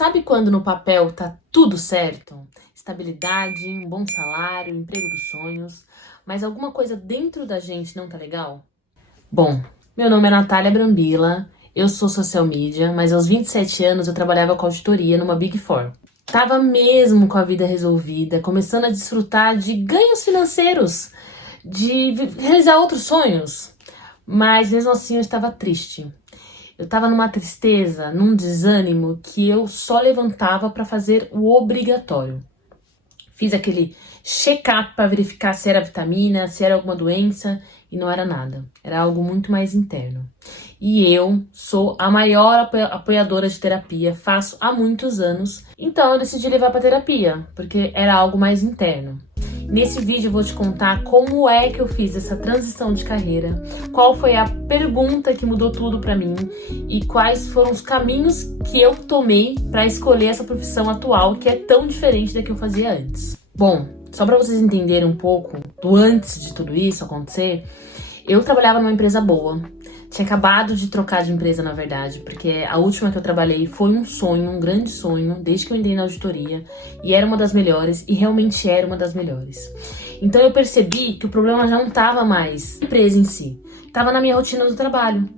Sabe quando no papel tá tudo certo? Estabilidade, um bom salário, emprego dos sonhos, mas alguma coisa dentro da gente não tá legal? Bom, meu nome é Natália Brambila, eu sou social media, mas aos 27 anos eu trabalhava com auditoria numa Big Four. Tava mesmo com a vida resolvida, começando a desfrutar de ganhos financeiros, de realizar outros sonhos, mas mesmo assim eu estava triste. Eu tava numa tristeza, num desânimo que eu só levantava para fazer o obrigatório. Fiz aquele check-up para verificar se era vitamina, se era alguma doença e não era nada. Era algo muito mais interno. E eu sou a maior apoiadora de terapia, faço há muitos anos, então eu decidi levar para terapia, porque era algo mais interno. Nesse vídeo eu vou te contar como é que eu fiz essa transição de carreira, qual foi a pergunta que mudou tudo pra mim e quais foram os caminhos que eu tomei pra escolher essa profissão atual que é tão diferente da que eu fazia antes. Bom, só pra vocês entenderem um pouco do antes de tudo isso acontecer, eu trabalhava numa empresa boa. Tinha acabado de trocar de empresa, na verdade, porque a última que eu trabalhei foi um sonho, um grande sonho, desde que eu entrei na auditoria, e era uma das melhores, e realmente era uma das melhores. Então eu percebi que o problema já não estava mais na empresa em si, estava na minha rotina do trabalho.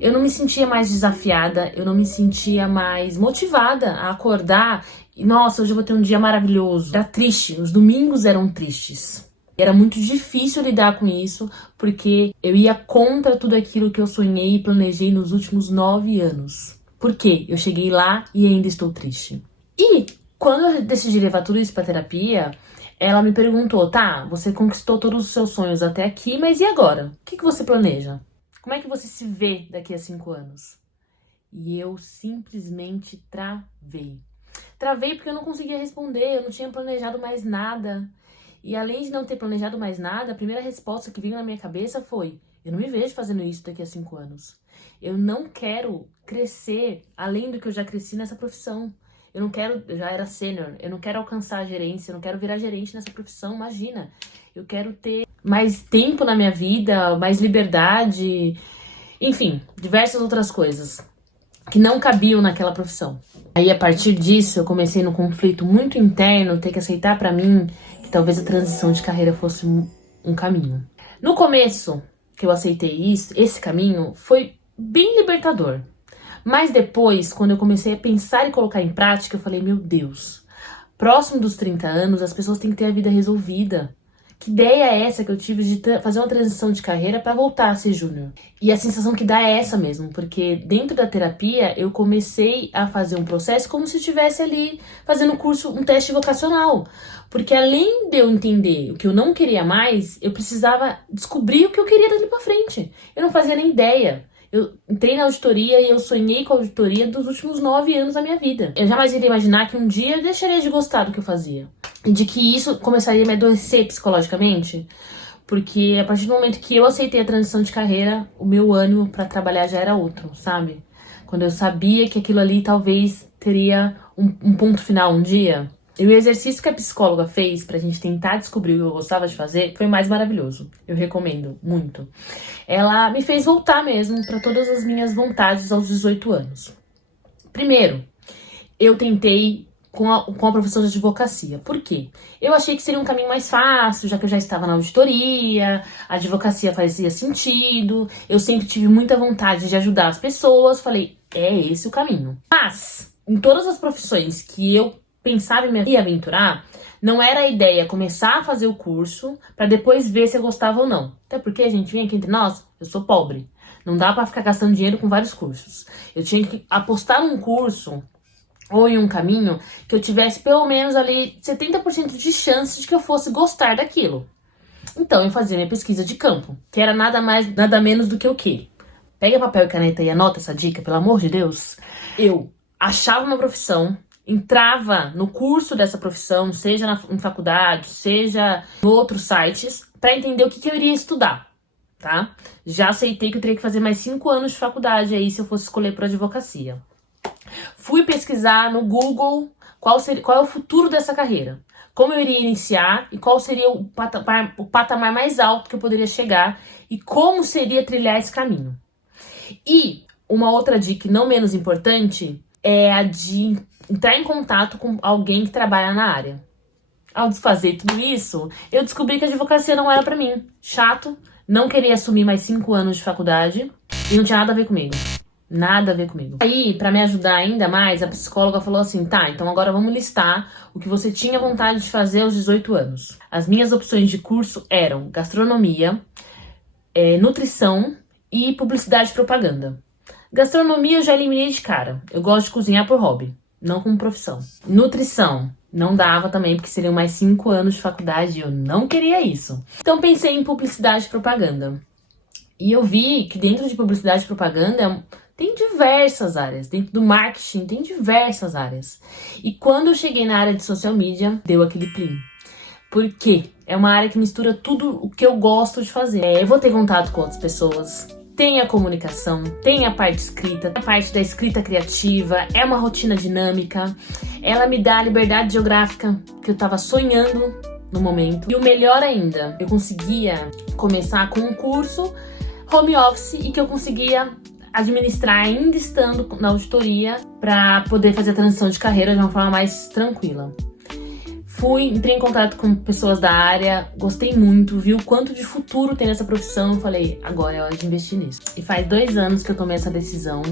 Eu não me sentia mais desafiada, eu não me sentia mais motivada a acordar e, nossa, hoje eu vou ter um dia maravilhoso. Era triste, os domingos eram tristes. Era muito difícil lidar com isso, porque eu ia contra tudo aquilo que eu sonhei e planejei nos últimos 9 anos. Por quê? Eu cheguei lá e ainda estou triste. E quando eu decidi levar tudo isso pra terapia, ela me perguntou, tá, você conquistou todos os seus sonhos até aqui, mas e agora? O que você planeja? Como é que você se vê daqui a 5 anos? E eu simplesmente travei. Travei porque eu não conseguia responder, eu não tinha planejado mais nada. E além de não ter planejado mais nada, a primeira resposta que veio na minha cabeça foi: eu não me vejo fazendo isso daqui a 5 anos. Eu não quero crescer além do que eu já cresci nessa profissão. Eu já era sênior, eu não quero alcançar a gerência, eu não quero virar gerente nessa profissão, imagina. Eu quero ter mais tempo na minha vida, mais liberdade, enfim, diversas outras coisas que não cabiam naquela profissão. Aí, a partir disso, eu comecei num conflito muito interno, ter que aceitar pra mim que talvez a transição de carreira fosse um caminho. No começo, que eu aceitei isso, esse caminho, foi bem libertador. Mas depois, quando eu comecei a pensar e colocar em prática, eu falei, meu Deus, próximo dos 30 anos, as pessoas têm que ter a vida resolvida. Que ideia é essa que eu tive de fazer uma transição de carreira para voltar a ser júnior? E a sensação que dá é essa mesmo, porque dentro da terapia eu comecei a fazer um processo como se eu estivesse ali fazendo um teste vocacional. Porque além de eu entender o que eu não queria mais, eu precisava descobrir o que eu queria dali para frente. Eu não fazia nem ideia. Eu entrei na auditoria e eu sonhei com a auditoria dos últimos 9 anos da minha vida. Eu jamais iria imaginar que um dia eu deixaria de gostar do que eu fazia. E de que isso começaria a me adoecer psicologicamente. Porque a partir do momento que eu aceitei a transição de carreira, o meu ânimo pra trabalhar já era outro, sabe? Quando eu sabia que aquilo ali talvez teria um ponto final um dia. E o exercício que a psicóloga fez pra gente tentar descobrir o que eu gostava de fazer foi mais maravilhoso. Eu recomendo muito. Ela me fez voltar mesmo pra todas as minhas vontades aos 18 anos. Primeiro, eu tentei com a profissão de advocacia. Por quê? Eu achei que seria um caminho mais fácil, já que eu já estava na auditoria, a advocacia fazia sentido, eu sempre tive muita vontade de ajudar as pessoas, falei, é esse o caminho. Mas, em todas as profissões que eu pensava em me aventurar, não era a ideia começar a fazer o curso para depois ver se eu gostava ou não. Até porque, gente, vem aqui entre nós, eu sou pobre. Não dá para ficar gastando dinheiro com vários cursos. Eu tinha que apostar num curso ou em um caminho que eu tivesse pelo menos ali 70% de chance de que eu fosse gostar daquilo. Então eu fazia minha pesquisa de campo, que era nada mais, nada menos do que o quê? Pega papel e caneta e anota essa dica, pelo amor de Deus. Eu achava uma profissão, entrava no curso dessa profissão, seja em faculdade, seja em outros sites, para entender o que eu iria estudar, tá? Já aceitei que eu teria que fazer mais 5 anos de faculdade aí se eu fosse escolher por advocacia. Fui pesquisar no Google qual é o futuro dessa carreira, como eu iria iniciar e qual seria o patamar mais alto que eu poderia chegar e como seria trilhar esse caminho. E uma outra dica não menos importante é a de entrar em contato com alguém que trabalha na área. Ao desfazer tudo isso, eu descobri que a advocacia não era pra mim. Chato, não queria assumir mais 5 anos de faculdade e não tinha nada a ver comigo. Nada a ver comigo. Aí, pra me ajudar ainda mais, a psicóloga falou assim, tá, então agora vamos listar o que você tinha vontade de fazer aos 18 anos. As minhas opções de curso eram gastronomia, nutrição e publicidade e propaganda. Gastronomia eu já eliminei de cara. Eu gosto de cozinhar por hobby, não como profissão. Nutrição, não dava também, porque seriam mais 5 anos de faculdade e eu não queria isso. Então pensei em publicidade e propaganda. E eu vi que dentro de publicidade e propaganda tem diversas áreas. Dentro do marketing tem diversas áreas. E quando eu cheguei na área de social media, deu aquele plim. Por quê? É uma área que mistura tudo o que eu gosto de fazer. Eu vou ter contato com outras pessoas. Tem a comunicação, tem a parte escrita, a parte da escrita criativa, é uma rotina dinâmica, ela me dá a liberdade geográfica que eu tava sonhando no momento. E o melhor ainda, eu conseguia começar com um curso home office e que eu conseguia administrar ainda estando na auditoria para poder fazer a transição de carreira de uma forma mais tranquila. Entrei em contato com pessoas da área, gostei muito, vi o quanto de futuro tem nessa profissão, falei, agora é hora de investir nisso. E faz 2 anos que eu tomei essa decisão,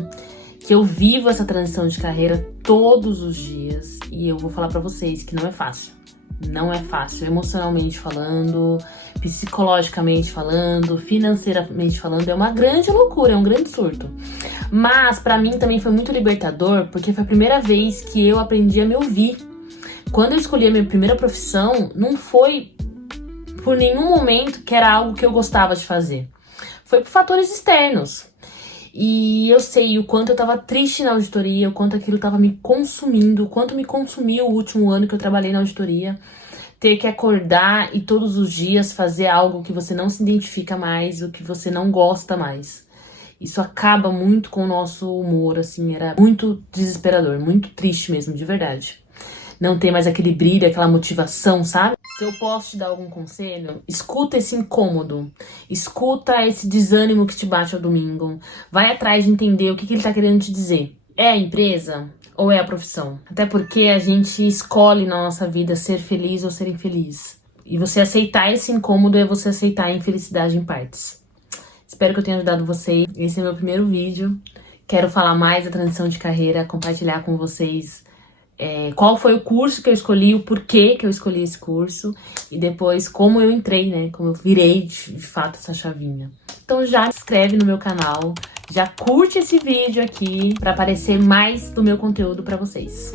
que eu vivo essa transição de carreira todos os dias, e eu vou falar pra vocês que não é fácil. Não é fácil, emocionalmente falando, psicologicamente falando, financeiramente falando, é uma grande loucura, é um grande surto. Mas pra mim também foi muito libertador, porque foi a primeira vez que eu aprendi a me ouvir. Quando eu escolhi a minha primeira profissão, não foi por nenhum momento que era algo que eu gostava de fazer. Foi por fatores externos. E eu sei o quanto eu tava triste na auditoria, o quanto aquilo tava me consumindo, o quanto me consumiu o último ano que eu trabalhei na auditoria. Ter que acordar e todos os dias fazer algo que você não se identifica mais, o que você não gosta mais. Isso acaba muito com o nosso humor, assim, era muito desesperador, muito triste mesmo, de verdade. Não ter mais aquele brilho, aquela motivação, sabe? Se eu posso te dar algum conselho, escuta esse incômodo, escuta esse desânimo que te bate ao domingo, vai atrás de entender o que ele tá querendo te dizer. É a empresa ou é a profissão? Até porque a gente escolhe na nossa vida ser feliz ou ser infeliz. E você aceitar esse incômodo é você aceitar a infelicidade em partes. Espero que eu tenha ajudado vocês. Esse é meu primeiro vídeo. Quero falar mais da transição de carreira, compartilhar com vocês qual foi o curso que eu escolhi, o porquê que eu escolhi esse curso e depois como eu entrei, né? Como eu virei de fato essa chavinha. Então já se inscreve no meu canal, já curte esse vídeo aqui para aparecer mais do meu conteúdo para vocês.